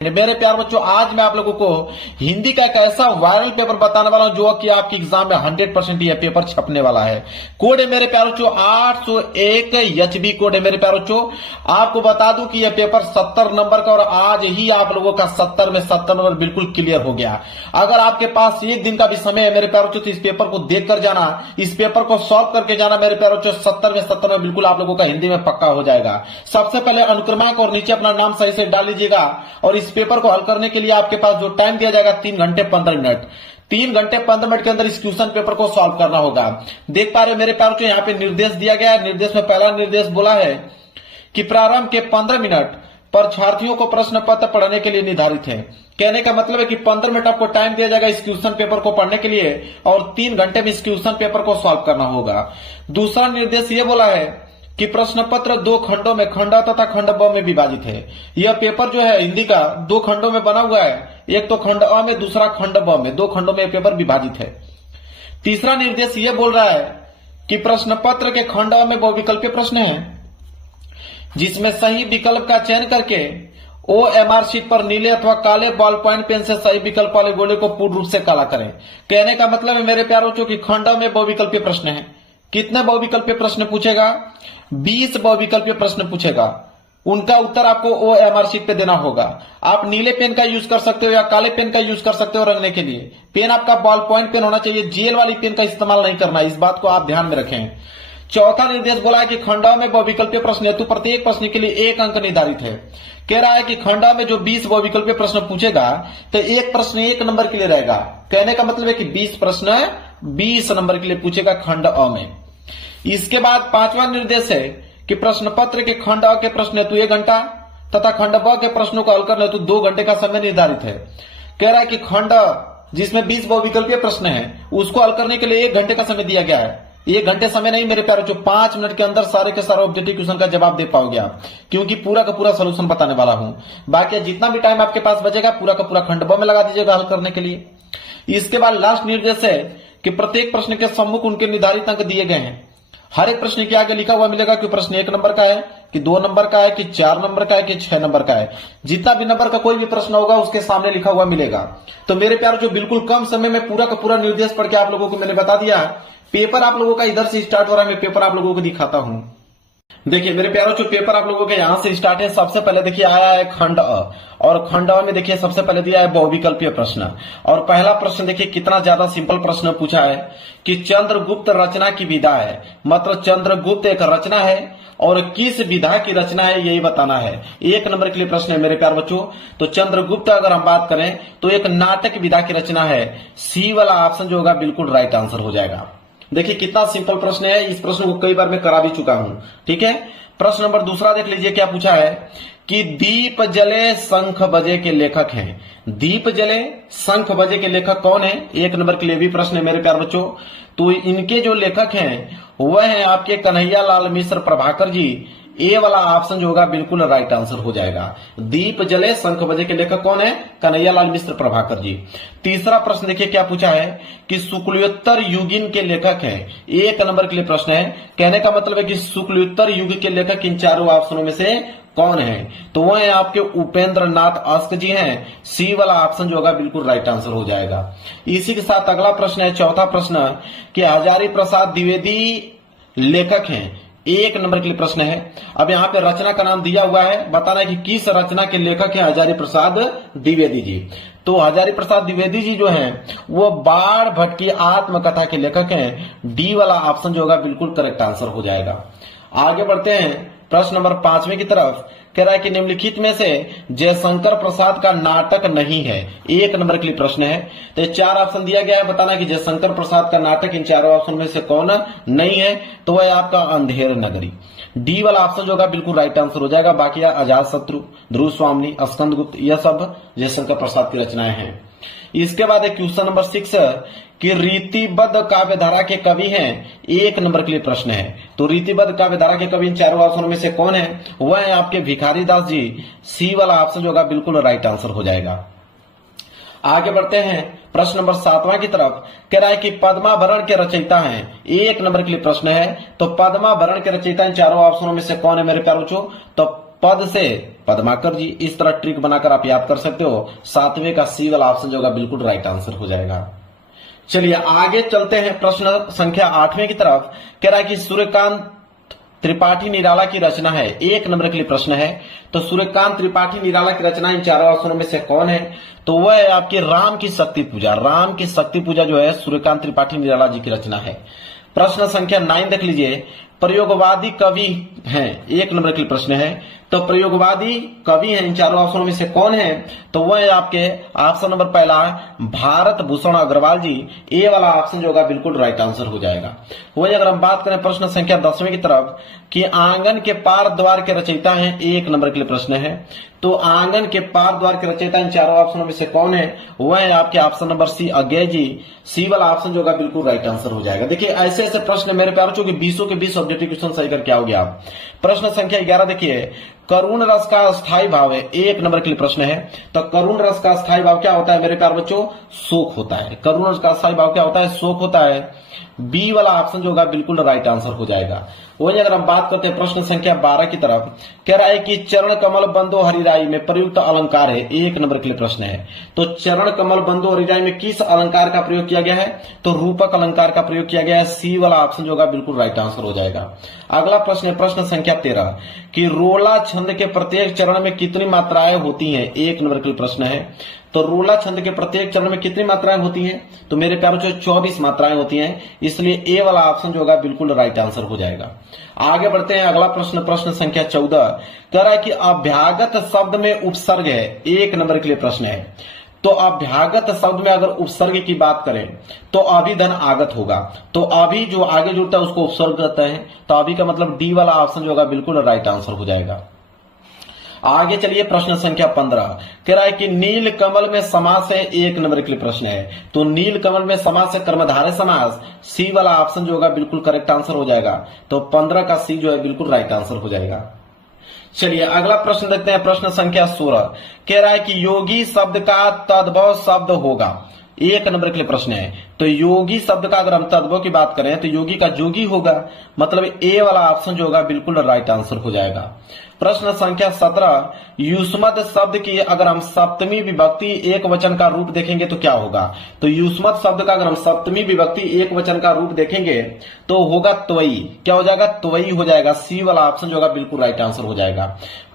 मेरे प्यार बच्चों, आज मैं आप लोगों को हिंदी का एक ऐसा वायरल पेपर बताने वाला हूं जो कि आपके एग्जाम में 100% यह पेपर छपने वाला है। कोड है मेरे प्यार बच्चों 801 एचबी कोड है मेरे प्यार बच्चों। आपको बता दूं कि यह पेपर 70 नंबर का और आज ही आप लोगों का 70 में 70 नंबर बिल्कुल क्लियर हो गया। अगर आपके पास एक दिन का भी समय है मेरे प्यार बच्चों तो इस पेपर को देख कर जाना, इस पेपर को सॉल्व करके जाना मेरे प्यार बच्चों। 70 में 70 में बिल्कुल आप लोगों का हिंदी में पक्का हो जाएगा। सबसे पहले अनुक्रमांक और नीचे अपना नाम सही से डाल लीजिएगा और इस पेपर को हल करने के लिए आपके पास जो टाइम दिया जाएगा 3 घंटे 15 मिनट। 3 घंटे 15 मिनट के अंदर इस क्वेश्चन पेपर को सॉल्व करना होगा। देख पा रहे हो मेरे प्यार बच्चों, यहाँ पे निर्देश दिया गया है। निर्देश में पहला निर्देश बोला है कि प्रारंभ के 15 मिनट परीक्षार्थियों को प्रश्न पत्र पढ़ने के लिए निर्धारित है। कहने का मतलब है कि 15 मिनट आपको टाइम दिया जाएगा इस क्वेश्चन पेपर को पढ़ने के लिए और 3 घंटे में इस क्वेश्चन पेपर को सॉल्व करना होगा। दूसरा निर्देश ये बोला है कि प्रश्न पत्र 2 खंडों में, खंड अ तथा खंड ब में विभाजित है। यह पेपर जो है हिंदी का 2 खंडों में बना हुआ है, एक तो खंड अ में, दूसरा खंड ब में। 2 खंडों में यह पेपर विभाजित है। तीसरा निर्देश यह बोल रहा है कि प्रश्न पत्र के खंड अ में बहुविकल्पीय प्रश्न है जिसमें सही विकल्प का चयन करके OMR शीट पर नीले अथवा काले बॉल पॉइंट पेन से सही विकल्प वाले गोले को पूर्ण रूप से काला करें। कहने का मतलब है मेरे प्यारों की खंड अ में बहुविकल्पीय प्रश्न है। कितने बहुविकल्पीय प्रश्न पूछेगा? 20 बहुविकल्पीय प्रश्न पूछेगा। उनका उत्तर आपको OMR शीट पे देना होगा। आप नीले पेन का यूज कर सकते हो या काले पेन का यूज कर सकते हो रंगने के लिए। पेन आपका बॉल पॉइंट पेन होना चाहिए, जेल वाली पेन का इस्तेमाल नहीं करना। इस बात को आप ध्यान में रखें। चौथा निर्देश बोला है कि खंड अ में बहुविकल्पीय प्रश्न हेतु प्रत्येक प्रश्न के लिए 1 अंक निर्धारित है। कह रहा है कि खंड अ में जो 20 बहुविकल्पीय प्रश्न पूछेगा तो एक प्रश्न 1 नंबर के लिए रहेगा। कहने का मतलब है कि 20 प्रश्न 20 नंबर के लिए पूछेगा खंड अ में। इसके बाद पांचवा निर्देश है कि प्रश्न पत्र के खंड अ के प्रश्न हेतु 1 घंटा तथा खंड ब के प्रश्नों को हल करने हेतु 2 घंटे का समय निर्धारित है। कह रहा है कि खंड जिसमें 20 बहुविकल्पीय प्रश्न है उसको हल करने के लिए 1 घंटे का समय दिया गया है। 1 घंटे समय नहीं मेरे प्यारे, जो 5 मिनट के अंदर सारे के सारे ऑब्जेक्टिव क्वेश्चन का जवाब दे पाओगे आप, क्योंकि पूरा का पूरा सोल्यूशन बताने वाला हूं। बाकी जितना भी टाइम आपके पास बचेगा पूरा का पूरा खंड ब में लगा दीजिएगा हल करने के लिए। इसके बाद लास्ट निर्देश है कि प्रत्येक प्रश्न के सम्मुख उनके निर्धारित अंक दिए गए हैं। हर एक प्रश्न के आगे लिखा हुआ मिलेगा कि प्रश्न 1 नंबर का है कि 2 नंबर का है कि 4 नंबर का है कि 6 नंबर का है। जितना भी नंबर का कोई भी प्रश्न होगा उसके सामने लिखा हुआ मिलेगा। तो मेरे प्यार जो बिल्कुल कम समय में पूरा का पूरा निर्देश पढ़ के आप लोगों को मैंने बता दिया। पेपर आप लोगों का इधर से स्टार्ट हो रहा है, मैं पेपर आप लोगों को दिखाता हूं। देखिए मेरे प्यारों, जो पेपर आप लोगों के यहां से स्टार्ट है, सबसे पहले देखिए आया है खंड अ और खंड अ में देखिए सबसे पहले दिया है बहुविकल्पीय प्रश्न। और पहला प्रश्न देखिए कितना ज्यादा सिंपल प्रश्न पूछा है कि चंद्रगुप्त रचना की विधा है। मतलब चंद्रगुप्त एक रचना है और किस विधा की रचना है यही बताना है। 1 नंबर के लिए प्रश्न है मेरे प्यार बच्चों। तो चंद्रगुप्त अगर हम बात करें तो एक नाटक विधा की रचना है। सी वाला ऑप्शन जो होगा बिल्कुल राइट आंसर हो जाएगा। देखिए कितना सिंपल प्रश्न है। इस प्रश्न को कई बार मैं करा भी चुका हूं। ठीक है, प्रश्न नंबर दूसरा देख लीजिए क्या पूछा है कि दीप जले शंख बजे के लेखक हैं। दीप जले शंख बजे के लेखक कौन है? 1 नंबर के लिए भी प्रश्न है मेरे प्यार बच्चों। तो इनके जो लेखक हैं वह है आपके कन्हैया लाल मिश्र प्रभाकर जी। ए वाला ऑप्शन जो होगा बिल्कुल राइट आंसर हो जाएगा। दीप जले शंख बजे के लेखक कौन है? कन्हैया लाल मिश्र प्रभाकर जी। तीसरा प्रश्न देखिए क्या पूछा है कि शुक्लोत्तर युगीन के लेखक हैं। 1 नंबर के लिए प्रश्न है। कहने का मतलब है कि शुक्लोत्तर युग के लेखक इन चारों ऑप्शनों में से कौन है? तो वह है आपके उपेंद्र नाथ अस्क जी हैं। सी वाला ऑप्शन जो होगा बिल्कुल राइट आंसर हो जाएगा। इसी के साथ अगला प्रश्न है, चौथा प्रश्न, कि हजारी प्रसाद द्विवेदी लेखक हैं। 1 नंबर के लिए प्रश्न है। अब यहाँ पे रचना का नाम दिया हुआ है, बताना है कि किस रचना के लेखक हैं हजारी प्रसाद द्विवेदी जी। तो हजारी प्रसाद द्विवेदी जी जो हैं वो बाढ़ भट्ट की आत्मकथा के लेखक हैं। डी वाला ऑप्शन जो होगा बिल्कुल करेक्ट आंसर हो जाएगा। आगे बढ़ते हैं प्रश्न नंबर 5वें की तरफ। कह रहा है कि निम्नलिखित में से जयशंकर प्रसाद का नाटक नहीं है। 1 नंबर के लिए प्रश्न है। तो 4 ऑप्शन दिया गया है, बताना कि जयशंकर प्रसाद का नाटक इन चारों ऑप्शन में से कौन नहीं है? तो वह आपका अंधेर नगरी। डी वाला ऑप्शन जो होगा बिल्कुल राइट आंसर हो जाएगा। बाकी अजात शत्रु, ध्रुव स्वामी, स्कंदगुप्त, यह सब जयशंकर प्रसाद की रचनाएं हैं। इसके बाद एक क्वेश्चन नंबर 6 कि रीतिबद्ध काव्यधारा के कवि हैं। 1 नंबर के लिए प्रश्न है। तो रीतिबद्ध काव्यधारा के कवि इन चारों ऑप्शनों में से कौन है? वह है आपके भिखारी दास जी। सी वाला ऑप्शन जो होगा बिल्कुल राइट आंसर हो जाएगा। आगे बढ़ते हैं प्रश्न नंबर 7वां की तरफ। कह रहा है कि पद्माभरण के रचयिता हैं। 1 नंबर के लिए प्रश्न है। तो पद्माभरण के रचयिता इन चारों ऑप्शनों में से कौन है मेरे प्यारे बच्चों? तो पद से पद्माकर जी, इस तरह ट्रिक बनाकर आप याद कर सकते हो। 7वें का सी वाला ऑप्शन जो होगा बिल्कुल राइट आंसर हो जाएगा। चलिए आगे चलते हैं प्रश्न संख्या 8वें की तरफ। कह रहा है कि सूर्यकांत त्रिपाठी निराला की रचना है, 1 नंबर के लिए प्रश्न है। तो सूर्यकांत त्रिपाठी निराला की रचना इन चारों ऑप्शनों में से कौन है? तो वह है आपकी राम की शक्ति पूजा। राम की शक्ति पूजा जो है सूर्यकांत त्रिपाठी निराला जी की रचना है। प्रश्न संख्या 9 देख लीजिए। प्रयोगवादी कवि हैं, 1 नंबर के लिए प्रश्न है। तो प्रयोगवादी कवि हैं इन चारों ऑप्शनों में से कौन है? तो वह है आपके ऑप्शन नंबर पहला भारत भूषण अग्रवाल जी। ए वाला ऑप्शन जो होगा बिल्कुल राइट आंसर हो जाएगा। वही अगर हम बात करें प्रश्न संख्या 10वें की तरफ कि आंगन के पार द्वार के रचयिता हैं, 1 नंबर के लिए प्रश्न है। तो आंगन के पार द्वार के रचयिता इन चारों ऑप्शनों में से कौन है? वह है आपके ऑप्शन नंबर सी अज्ञे जी। सी वाला ऑप्शन जो होगा बिल्कुल राइट आंसर हो जाएगा। देखिए ऐसे ऐसे प्रश्न मेरे प्यारे बच्चों के 20 के 20 ऑब्जेक्टिव क्वेश्चन सही करके आओगे आप। प्रश्न संख्या 11 देखिए। करुण रस का स्थायी भाव है, 1 नंबर के लिए प्रश्न है। तो करुण रस का स्थायी भाव क्या होता है मेरे प्यारे बच्चों? शोक होता है। करुण रस का स्थायी भाव क्या होता है? शोक होता है। बी वाला ऑप्शन जो होगा बिल्कुल राइट आंसर हो जाएगा। वही अगर हम बात करते हैं प्रश्न संख्या 12 की तरफ, कह रहा है कि चरण कमल बंदो हरिराई में प्रयुक्त अलंकार है, 1 नंबर के लिए प्रश्न है। तो चरण कमल बंदो हरिराई में किस अलंकार का प्रयोग किया गया है? तो रूपक अलंकार का प्रयोग किया गया है। सी वाला ऑप्शन जो होगा बिल्कुल राइट आंसर हो जाएगा। अगला प्रश्न है प्रश्न संख्या 13 कि रोला छंद के प्रत्येक चरण में कितनी मात्राएं होती हैं, 1 नंबर के लिए प्रश्न है। तो रोला छंद के प्रत्येक चरण में कितनी मात्राएं होती हैं? तो मेरे प्यारों से 24 मात्राएं होती हैं, इसलिए ए वाला ऑप्शन जो होगा बिल्कुल राइट आंसर हो जाएगा। आगे बढ़ते हैं अगला प्रश्न प्रश्न संख्या 14 कह रहा है कि अभ्यागत शब्द में उपसर्ग है, 1 नंबर के लिए प्रश्न है। तो अभ्यागत शब्द में अगर उपसर्ग की बात करें तो अभिधन आगत होगा। तो अभी जो आगे जुड़ता है उसको उपसर्ग कहते हैं। तो अभी का मतलब डी वाला ऑप्शन जो होगा बिल्कुल राइट आंसर हो जाएगा। आगे चलिए प्रश्न संख्या 15 कह रहा है कि नील कमल में समास है, 1 नंबर के लिए प्रश्न है। तो नील कमल में समास है कर्मधारय समास। सी वाला ऑप्शन जो होगा बिल्कुल करेक्ट आंसर हो जाएगा। तो 15 का सी जो है बिल्कुल राइट आंसर हो जाएगा। चलिए अगला प्रश्न देखते हैं प्रश्न संख्या 16 कह रहा है कि योगी शब्द का तद्भव शब्द होगा, 1 नंबर के लिए प्रश्न है। तो योगी शब्द का अगर हम तद्भव की बात करें तो योगी का जोगी होगा, मतलब ए वाला ऑप्शन जो होगा बिल्कुल राइट आंसर हो जाएगा। प्रश्न संख्या 17 युष्मत शब्द की अगर हम सप्तमी विभक्ति एक वचन का रूप देखेंगे तो क्या होगा? तो युष्मत शब्द का अगर हम सप्तमी विभक्ति एक वचन का रूप देखेंगे तो होगा त्वयी। क्या हो जाएगा? त्वयी हो जाएगा। सी वाला ऑप्शन जो होगा बिल्कुल राइट आंसर हो जाएगा।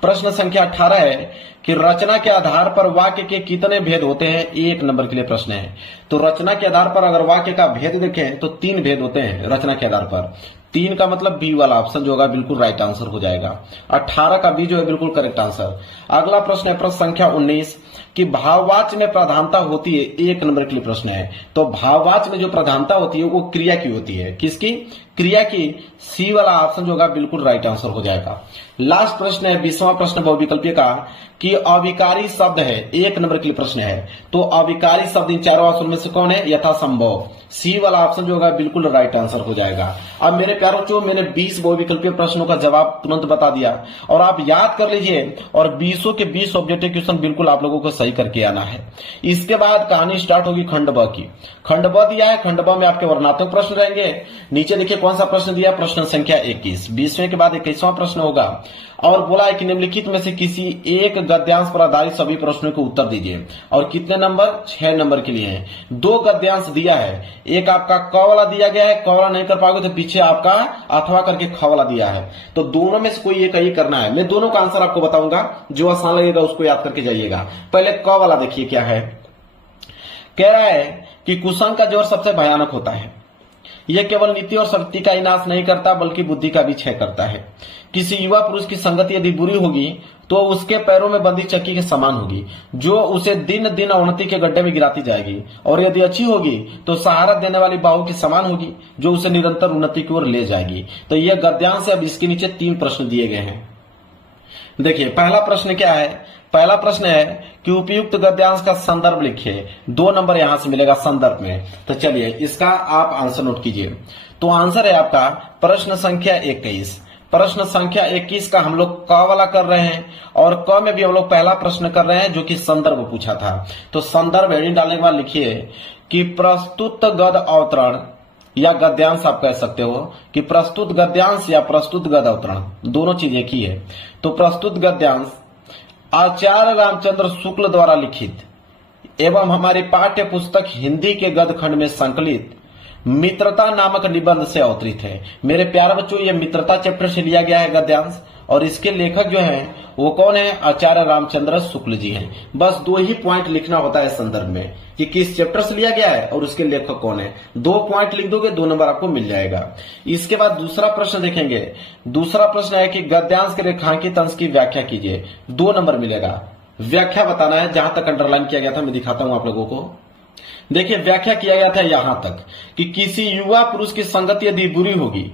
प्रश्न संख्या 18 है कि रचना के आधार पर वाक्य के कितने भेद होते हैं, 1 नंबर के लिए प्रश्न है। तो रचना के आधार पर अगर वाक्य का भेद देखें तो 3 भेद होते हैं रचना के आधार पर। 3 का मतलब बी वाला ऑप्शन जो होगा बिल्कुल राइट आंसर हो जाएगा। 18 का बी जो है बिल्कुल करेक्ट आंसर। अगला प्रश्न है प्रश्न संख्या 19 कि भाववाच्य में प्रधानता होती है, 1 नंबर के लिए प्रश्न है। तो भाववाच्य में जो प्रधानता होती है वो क्रिया की होती है, किसकी? क्रिया की। सी वाला ऑप्शन जो होगा बिल्कुल राइट आंसर हो जाएगा। लास्ट प्रश्न है 20वां प्रश्न बहुविकल्पीय का कि अविकारी शब्द है, 1 नंबर के लिए प्रश्न है। तो अविकारी शब्द इन चारों ऑप्शन में से कौन है? यथासंभव। सी वाला ऑप्शन जो होगा बिल्कुल राइट आंसर हो जाएगा। अब मेरे प्यारों बच्चों मैंने 20 बहुविकल्पीय प्रश्नों का जवाब तुरंत बता दिया और आप याद कर लीजिए और 20 के 20 ऑब्जेक्टिव क्वेश्चन बिल्कुल आप लोगों को सही करके आना है। इसके बाद कहानी स्टार्ट होगी खंड ब की। खंड ब दिया है, खंड ब में आपके वर्णात्मक प्रश्न रहेंगे। नीचे देखिए कौन सा प्रश्न दिया, प्रश्न संख्या 21। 20वें के बाद 21वां प्रश्न होगा और बोला है कि निम्नलिखित में से किसी एक गद्यांश पर आधारित सभी प्रश्नों को उत्तर दीजिए। और कितने नंबर? 6 नंबर के लिए है। 2 गद्यांश दिया है, एक आपका क वाला दिया गया है, क वाला नहीं कर पाओगे तो पीछे आपका अथवा करके ख वाला दिया है। तो दोनों में से कोई एक ही करना है। मैं दोनों का आंसर आपको बताऊंगा, जो आसान लगेगा उसको याद करके जाइएगा। पहले क वाला देखिए क्या है। कह रहा है कि कुसंग का जोर सबसे भयानक होता है, यह केवल नीति और शक्ति का ही नाश नहीं करता बल्कि बुद्धि का भी क्षय करता है। किसी युवा पुरुष की संगति यदि बुरी होगी तो उसके पैरों में बंदी चक्की के समान होगी, जो उसे दिन दिन अवनति के गड्ढे में गिराती जाएगी, और यदि अच्छी होगी तो सहारा देने वाली बाहु के समान होगी, जो उसे निरंतर उन्नति की ओर ले जाएगी। तो यह गद्यांश है। अब इसके नीचे 3 प्रश्न दिए गए हैं। देखिए पहला प्रश्न क्या है? पहला प्रश्न है कि उपयुक्त गद्यांश का संदर्भ लिखिए। 2 नंबर यहां से मिलेगा संदर्भ में। तो चलिए इसका आप आंसर नोट कीजिए। तो आंसर है आपका प्रश्न संख्या 21। प्रश्न संख्या 21 का हम लोग क वाला कर रहे हैं और क में भी हम लोग पहला प्रश्न कर रहे हैं जो कि संदर्भ पूछा था। तो संदर्भ हेडिंग डालने के बाद लिखिए कि प्रस्तुत गद अवतरण या गद्यांश आप कह सकते हो कि प्रस्तुत गद्यांश या प्रस्तुत गद्य अवतरण, दोनों चीज एक ही है। तो प्रस्तुत गद्यांश आचार्य रामचंद्र शुक्ल द्वारा लिखित एवं हमारी पाठ्य पुस्तक हिंदी के गद्य खंड में संकलित मित्रता नामक निबंध से अवतरित है। मेरे प्यारे बच्चों, ये मित्रता चैप्टर से लिया गया है गद्यांश, और इसके लेखक जो हैं वो कौन है? आचार्य रामचंद्र शुक्ल जी हैं। बस 2 ही पॉइंट लिखना होता है संदर्भ में कि किस चैप्टर से लिया गया है और उसके लेखक कौन है। 2 पॉइंट लिख दोगे 2 नंबर आपको मिल जाएगा। इसके बाद दूसरा प्रश्न देखेंगे। दूसरा प्रश्न है कि गद्यांश के रेखांकित अंश की व्याख्या कीजिए। 2 नंबर मिलेगा। व्याख्या बताना है, जहां तक अंडरलाइन किया गया था मैं दिखाता हूं आप लोगों को। देखिए, व्याख्या किया गया था यहां तक कि किसी युवा पुरुष की संगति यदि बुरी होगी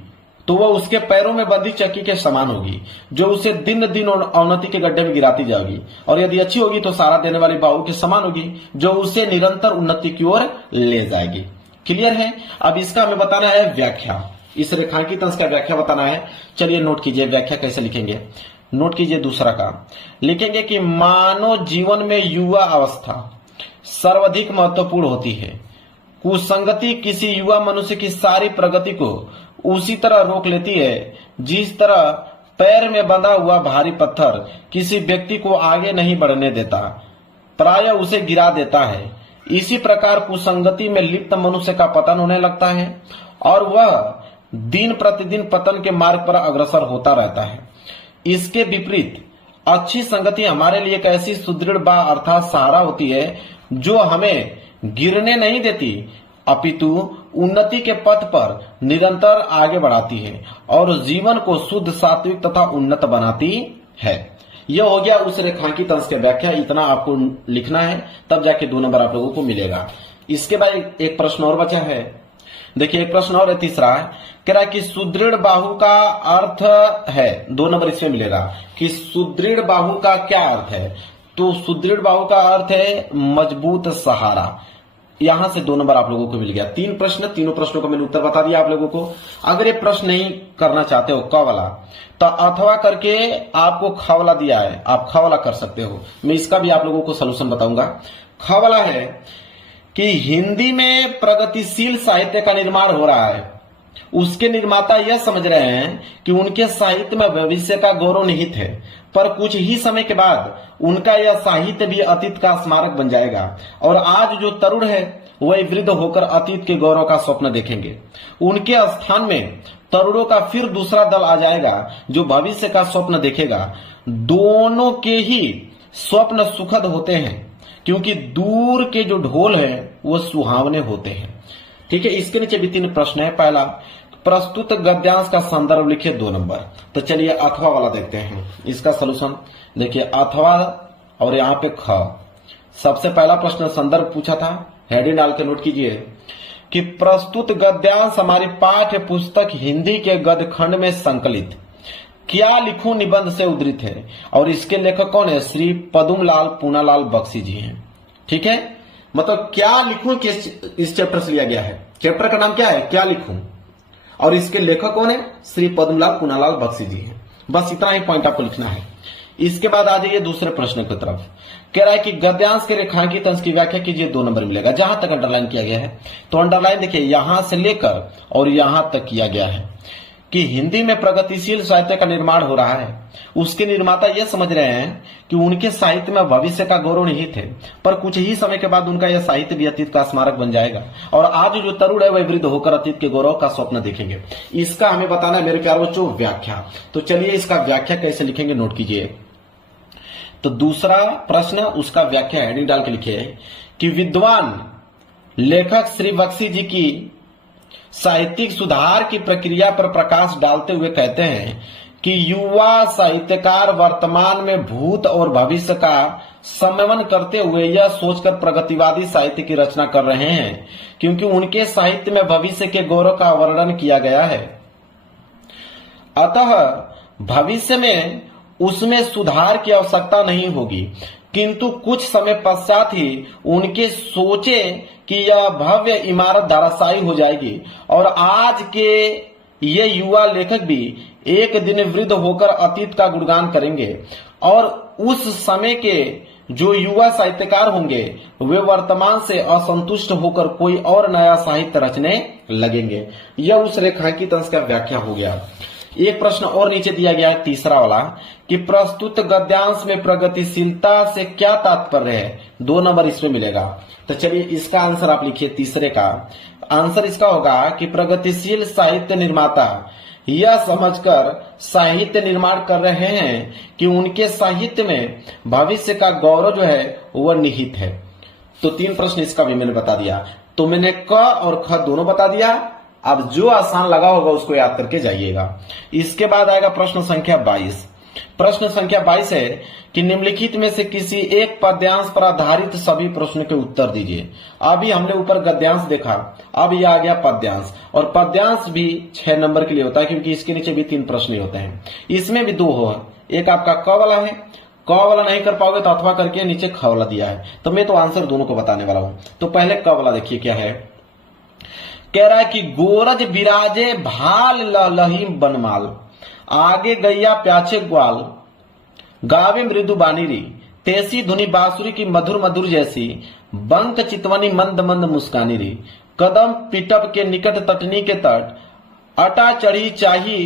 तो वह उसके पैरों में बंधी चक्की के समान होगी, जो उसे दिन दिन अवनति के गड्ढे में गिराती जाएगी, और यदि अच्छी होगी तो सहारा देने वाली बाहु के समान होगी, जो उसे निरंतर उन्नति की ओर ले जाएगी। क्लियर है? अब इसका हमें बताना है व्याख्या। इस रेखांकित अंश का व्याख्या बताना है। चलिए नोट कीजिए व्याख्या कैसे लिखेंगे। नोट कीजिए दूसरा का लिखेंगे कि मानव जीवन में युवा अवस्था सर्वाधिक महत्वपूर्ण होती है। कुसंगति किसी युवा मनुष्य की सारी प्रगति को उसी तरह रोक लेती है जिस तरह पैर में बंधा हुआ भारी पत्थर किसी व्यक्ति को आगे नहीं बढ़ने देता, प्रायः उसे गिरा देता है। इसी प्रकार कुसंगति में लिप्त मनुष्य का पतन होने लगता है और वह दिन प्रतिदिन पतन के मार्ग पर अग्रसर होता रहता है। इसके विपरीत अच्छी संगति हमारे लिए एक ऐसी सुदृढ़ बाह अर्थात सहारा होती है जो हमें गिरने नहीं देती, अपितु उन्नति के पथ पर निरंतर आगे बढ़ाती है और जीवन को शुद्ध, सात्विक तथा उन्नत बनाती है। यह हो गया उस रेखांकित अंश की व्याख्या। इतना आपको लिखना है, तब जाके 2 नंबर आप लोगों को मिलेगा। इसके बाद एक प्रश्न और बचा है। देखिए, एक प्रश्न और है, तीसरा है, कह रहा है कि सुदृढ़ बाहु का अर्थ है, 2 नंबर इसमें मिलेगा कि सुदृढ़ बाहु का क्या अर्थ है। तो सुदृढ़ बाहु का अर्थ है मजबूत सहारा। यहां से 2 नंबर आप लोगों को मिल गया। 3 प्रश्न, तीनों प्रश्नों का मैंने उत्तर बता दिया आप लोगों को। अगर ये प्रश्न नहीं करना चाहते हो क वाला, तो अथवा करके आपको ख वाला दिया है, आप ख वाला कर सकते हो। मैं इसका भी आप लोगों को सलूशन बताऊंगा। ख वाला है कि हिंदी में प्रगतिशील साहित्य का निर्माण हो रहा है। उसके निर्माता यह समझ रहे हैं कि उनके साहित्य में भविष्य का गौरव निहित है, पर कुछ ही समय के बाद उनका यह साहित्य भी अतीत का स्मारक बन जाएगा और आज जो तरुण है वह वृद्ध होकर अतीत के गौरव का स्वप्न देखेंगे। उनके स्थान में तरुणों का फिर दूसरा दल आ जाएगा जो भविष्य का स्वप्न देखेगा। दोनों के ही स्वप्न सुखद होते हैं क्योंकि दूर के जो ढोल है वो सुहावने होते हैं। ठीक है, इसके नीचे भी 3 प्रश्न है। पहला, प्रस्तुत गद्यांश का संदर्भ लिखिए 2 नंबर। तो चलिए अथवा वाला देखते हैं, इसका सलूशन देखिए। अथवा और यहाँ पे ख, सबसे पहला प्रश्न संदर्भ पूछा था, हेडिंग डाल के नोट कीजिए कि प्रस्तुत गद्यांश हमारी पाठ्य पुस्तक हिंदी के गद्य खंड में संकलित क्या लिखूं निबंध से उद्धृत है और इसके लेखक कौन है? श्री पदुमलाल पूनालाल बख्शी जी हैं। ठीक है, मतलब क्या लिखूं कि इस चैप्टर से लिया गया है। चैप्टर का नाम क्या है? क्या लिखूं, और इसके लेखक कौन है? श्री पद्मलाल पूनालाल बख्शी जी हैं। बस इतना ही पॉइंट आपको लिखना है। इसके बाद आ जाइए दूसरे प्रश्न की तरफ। कह रहा है कि गद्यांश के रेखांकित अंश की व्याख्या कीजिए, 2 नंबर मिलेगा। जहां तक अंडरलाइन किया गया है, तो अंडरलाइन देखिए यहां से लेकर और यहां तक किया गया है कि हिंदी में प्रगतिशील साहित्य का निर्माण हो रहा है। उसके निर्माता यह समझ रहे हैं कि उनके साहित्य में भविष्य का गौरव निहित है, पर कुछ ही समय के बाद उनका यह साहित्य भी अतीत का स्मारक बन जाएगा और आज जो तरुण है वह वृद्ध होकर अतीत के गौरव का स्वप्न देखेंगे। इसका हमें बताना है मेरे प्यारे बच्चों व्याख्या। तो चलिए इसका व्याख्या कैसे लिखेंगे नोट कीजिए। तो दूसरा प्रश्न, उसका व्याख्या हेडिंग डाल के लिखिए कि विद्वान लेखक श्री बख्शी जी की साहित्यिक सुधार की प्रक्रिया पर प्रकाश डालते हुए कहते हैं कि युवा साहित्यकार वर्तमान में भूत और भविष्य का समन्वय करते हुए यह सोचकर प्रगतिवादी साहित्य की रचना कर रहे हैं क्योंकि उनके साहित्य में भविष्य के गौरव का वर्णन किया गया है। अतः भविष्य में उसमें सुधार की आवश्यकता नहीं होगी, किंतु कुछ समय पश्चात ही उनके सोचे कि यह भव्य इमारत धराशायी हो जाएगी और आज के ये युवा लेखक भी एक दिन वृद्ध होकर अतीत का गुणगान करेंगे और उस समय के जो युवा साहित्यकार होंगे वे वर्तमान से असंतुष्ट होकर कोई और नया साहित्य रचने लगेंगे। यह उस रेखांकित अंश का व्याख्या हो गया। एक प्रश्न और नीचे दिया गया है, तीसरा वाला, कि प्रस्तुत गद्यांश में प्रगतिशीलता से क्या तात्पर्य है। 2 नंबर इसमें मिलेगा। तो चलिए इसका आंसर आप लिखिए। तीसरे का आंसर इसका होगा कि प्रगतिशील साहित्य निर्माता यह समझकर साहित्य निर्माण कर रहे हैं कि उनके साहित्य में भविष्य का गौरव जो है वह निहित है। तो 3 प्रश्न इसका भी मैंने बता दिया। तो मैंने क और ख दोनों बता दिया। अब जो आसान लगा होगा उसको याद करके जाइएगा। इसके बाद आएगा प्रश्न संख्या 22। प्रश्न संख्या 22 है कि निम्नलिखित में से किसी एक पद्यांश पर आधारित सभी प्रश्नों के उत्तर दीजिए। अभी हमने ऊपर गद्यांश देखा, अब यह आ गया पद्यांश। और पद्यांश भी 6 नंबर के लिए होता है, क्योंकि इसके नीचे भी 3 प्रश्न होते हैं। इसमें भी 2 हो, एक आपका क वाला है, क वाला नहीं कर पाओगे तो अथवा करके नीचे ख वाला दिया है। तो मैं तो आंसर दोनों को बताने वाला हूं। तो पहले क वाला देखिए क्या है। कह रहा है कि गोरज बिराजे भाल लही बनमाल, आगे गैया प्याछे ग्वाल, गावे मृदु बानीरी, तेसी धुनी बांसुरी की मधुर मधुर जैसी, बंक चितवनी मंद मंद मुस्कानी री, कदम पिटप के निकट तटनी के तट, अटा चढ़ी चाही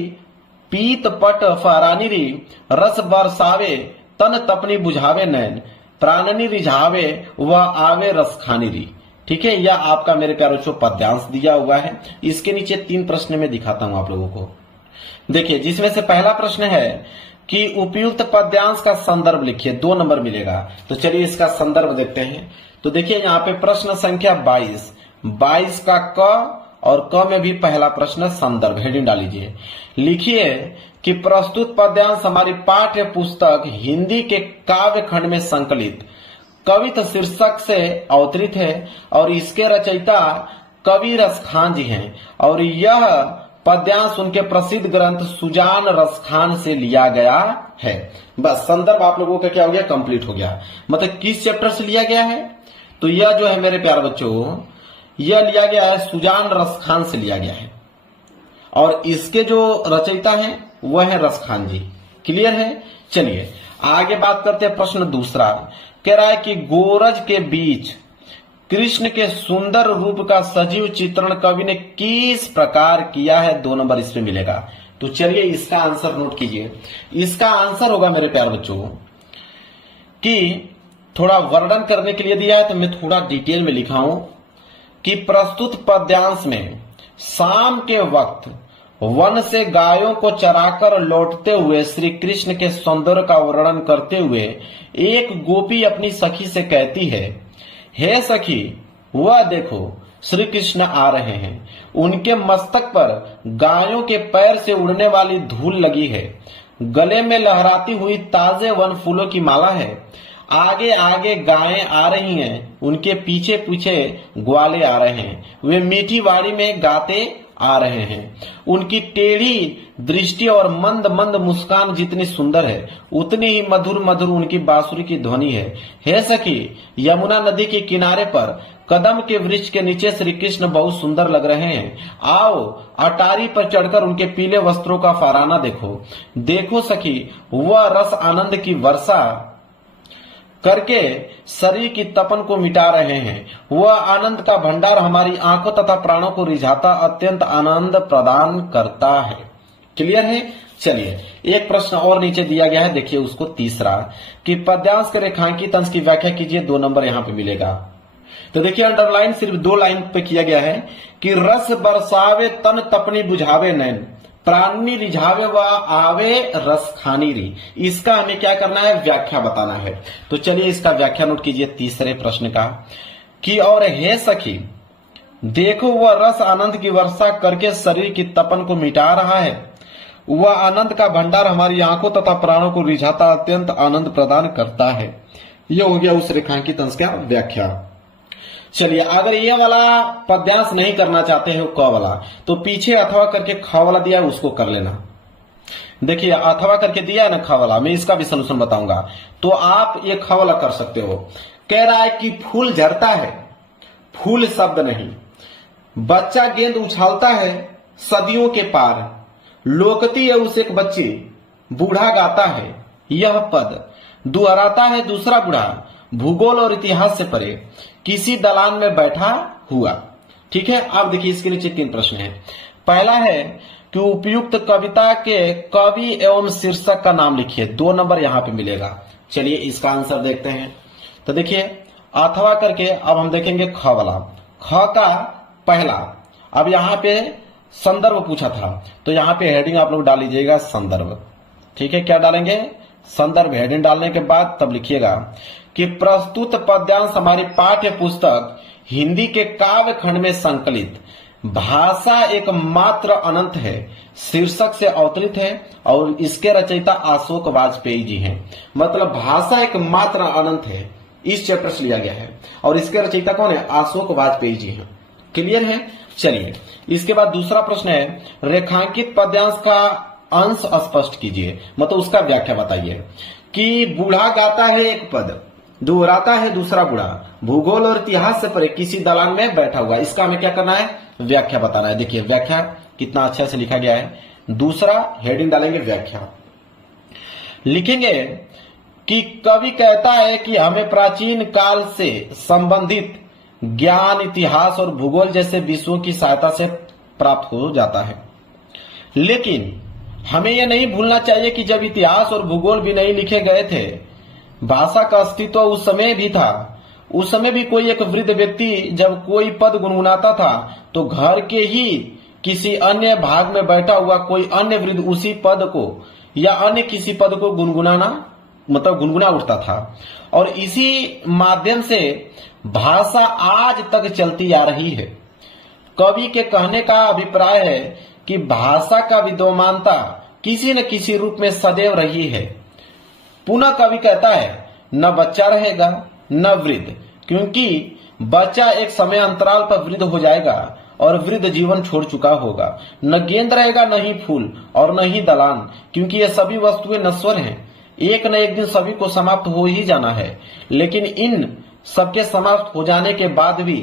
पीत पट फहरानी री, रस बरसावे तन तपनी बुझावे नैन, प्राणनी रिझावे वह आवे रस खानी री। ठीक है, यह आपका मेरे प्यारों को पद्यांश दिया हुआ है। इसके नीचे 3 प्रश्न में दिखाता हूं आप लोगों को। देखिए, जिसमें से पहला प्रश्न है कि उपयुक्त पद्यांश का संदर्भ लिखिए, 2 नंबर मिलेगा। तो चलिए इसका संदर्भ देखते हैं। तो देखिए यहाँ पे प्रश्न संख्या 22 का क और क में भी पहला प्रश्न संदर्भ, हेडिंग डाल लीजिए। लिखिए कि प्रस्तुत पद्यांश हमारी पाठ्य पुस्तक हिंदी के काव्य खंड में संकलित कविता शीर्षक से अवतरित है और इसके रचयिता कवि रसखान जी हैं और यह पद्यांश उनके प्रसिद्ध ग्रंथ सुजान रसखान से लिया गया है। बस संदर्भ आप लोगों का क्या हो गया, कंप्लीट हो गया। मतलब किस चैप्टर से लिया गया है, तो यह जो है मेरे प्यारे बच्चों, यह लिया गया है सुजान रसखान से लिया गया है और इसके जो रचयिता हैं वह है रसखान जी। क्लियर है। चलिए आगे बात करते हैं। प्रश्न दूसरा कह रहा है कि गोरज के बीच कृष्ण के सुंदर रूप का सजीव चित्रण कवि ने किस प्रकार किया है। 2 नंबर इसमें मिलेगा। तो चलिए इसका आंसर नोट कीजिए। इसका आंसर होगा मेरे प्यारे बच्चों कि थोड़ा वर्णन करने के लिए दिया है, तो मैं थोड़ा डिटेल में लिखा हूं कि प्रस्तुत पद्यांश में शाम के वक्त वन से गायों को चराकर लौटते हुए श्री कृष्ण के सौंदर्य का वर्णन करते हुए एक गोपी अपनी सखी से कहती है, हे सखी वह देखो श्री कृष्ण आ रहे हैं, उनके मस्तक पर गायों के पैर से उड़ने वाली धूल लगी है, गले में लहराती हुई ताजे वन फूलों की माला है, आगे आगे गायें आ रही हैं, उनके पीछे पीछे ग्वाले आ रहे हैं, वे मीठी वाड़ी में गाते आ रहे हैं, उनकी टेढ़ी दृष्टि और मंद मंद मुस्कान जितनी सुंदर है उतनी ही मधुर मधुर उनकी बांसुरी की ध्वनि है। हे सखी यमुना नदी के किनारे पर कदम के वृक्ष के नीचे श्री कृष्ण बहुत सुंदर लग रहे हैं, आओ अटारी पर चढ़कर उनके पीले वस्त्रों का फहराना देखो। देखो सखी वह रस आनंद की वर्षा करके शरीर की तपन को मिटा रहे हैं, वह आनंद का भंडार हमारी आंखों तथा प्राणों को रिझाता अत्यंत आनंद प्रदान करता है। क्लियर है। चलिए एक प्रश्न और नीचे दिया गया है, देखिए उसको तीसरा कि पद्यांश के रेखांकित अंश की व्याख्या कीजिए। 2 नंबर यहां पे मिलेगा। तो देखिए अंडरलाइन सिर्फ 2 लाइन पे किया गया है कि रस बरसावे तन तपनी बुझावे नैन, प्राणी रिझावे व आवे रस खानी री। इसका हमें क्या करना है, व्याख्या बताना है। तो चलिए इसका व्याख्या नोट कीजिए तीसरे प्रश्न का कि और हे सखी देखो वह रस आनंद की वर्षा करके शरीर की तपन को मिटा रहा है, वह आनंद का भंडार हमारी आंखों तथा प्राणों को रिझाता अत्यंत आनंद प्रदान करता है। यह हो गया उस रेखांकित अंश का व्याख्या। चलिए अगर ये वाला पद्यांश नहीं करना चाहते हो क वाला, तो पीछे अथवा करके ख वाला दिया है उसको कर लेना। देखिए अथवा करके दिया है ना ख वाला, मैं इसका भी सलूशन बताऊंगा, तो आप ये ख वाला कर सकते हो। कह रहा है कि फूल झरता है, फूल शब्द नहीं, बच्चा गेंद उछालता है सदियों के पार, लोकती है उस एक बच्ची, बूढ़ा गाता है यह पद, दोहराता है दूसरा बूढ़ा, भूगोल और इतिहास से परे किसी दलान में बैठा हुआ। ठीक है, अब देखिए इसके नीचे 3 प्रश्न है। पहला है कि उपयुक्त कविता के कवि एवं शीर्षक का नाम लिखिए। 2 नंबर यहां पे मिलेगा। चलिए इसका आंसर देखते हैं। तो देखिए अथवा करके अब हम देखेंगे ख वाला। ख का पहला, अब यहां पे संदर्भ पूछा था तो यहां पे हेडिंग आप लोग डाल लीजिएगा संदर्भ। ठीक है, क्या डालेंगे? संदर्भ। हेडिंग डालने के बाद तब लिखिएगा कि प्रस्तुत पद्यांश हमारी पाठ्य पुस्तक हिंदी के काव्य खंड में संकलित भाषा एक मात्र अनंत है शीर्षक से अवतरित है और इसके रचयिता अशोक वाजपेयी जी हैं। मतलब भाषा एक मात्र अनंत है इस चैप्टर से लिया गया है और इसके रचयिता कौन है? अशोक वाजपेयी जी हैं। क्लियर है? चलिए इसके बाद दूसरा प्रश्न है, रेखांकित पद्यांश का अंश स्पष्ट कीजिए। मतलब उसका व्याख्या बताइए कि बूढ़ा गाता है एक पद, दोहराता है दूसरा बूढ़ा, भूगोल और इतिहास से परे किसी दलान में बैठा हुआ। इसका हमें क्या करना है? व्याख्या बताना है। देखिए व्याख्या कितना अच्छा से लिखा गया है। दूसरा हेडिंग डालेंगे व्याख्या। लिखेंगे कि कवि कहता है कि हमें प्राचीन काल से संबंधित ज्ञान इतिहास और भूगोल जैसे विषयों की सहायता से प्राप्त हो जाता है, लेकिन हमें यह नहीं भूलना चाहिए कि जब इतिहास और भूगोल भी नहीं लिखे गए थे, भाषा का अस्तित्व उस समय भी था। उस समय भी कोई एक वृद्ध व्यक्ति जब कोई पद गुनगुनाता था तो घर के ही किसी अन्य भाग में बैठा हुआ कोई अन्य वृद्ध उसी पद को या अन्य किसी पद को गुनगुना उठता था और इसी माध्यम से भाषा आज तक चलती आ रही है। कवि के कहने का अभिप्राय है कि भाषा का विद्यमानता किसी न किसी रूप में सदैव रही है। पुनः कवि कहता है न बच्चा रहेगा न वृद्ध, क्योंकि बच्चा एक समय अंतराल पर वृद्ध हो जाएगा और वृद्ध जीवन छोड़ चुका होगा। न गेंद रहेगा न ही फूल और न ही दलान, क्योंकि ये सभी वस्तुएं नश्वर हैं। एक न एक दिन सभी को समाप्त हो ही जाना है, लेकिन इन सबके समाप्त हो जाने के बाद भी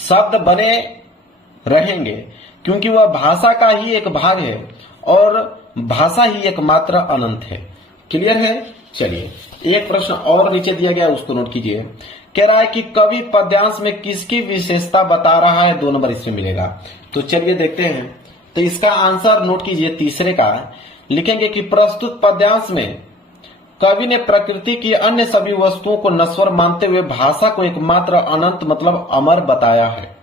शब्द बने रहेंगे, क्योंकि वह भाषा का ही एक भाग है और भाषा ही एकमात्र अनंत है। क्लियर है? चलिए एक प्रश्न और नीचे दिया गया है, उसको नोट कीजिए। कह रहा है कि कवि पद्यांश में किसकी विशेषता बता रहा है? 2 नंबर इसमें मिलेगा। तो चलिए देखते हैं। तो इसका आंसर नोट कीजिए। तीसरे का लिखेंगे कि प्रस्तुत पद्यांश में कवि ने प्रकृति की अन्य सभी वस्तुओं को नश्वर मानते हुए भाषा को एकमात्र अनंत मतलब अमर बताया है।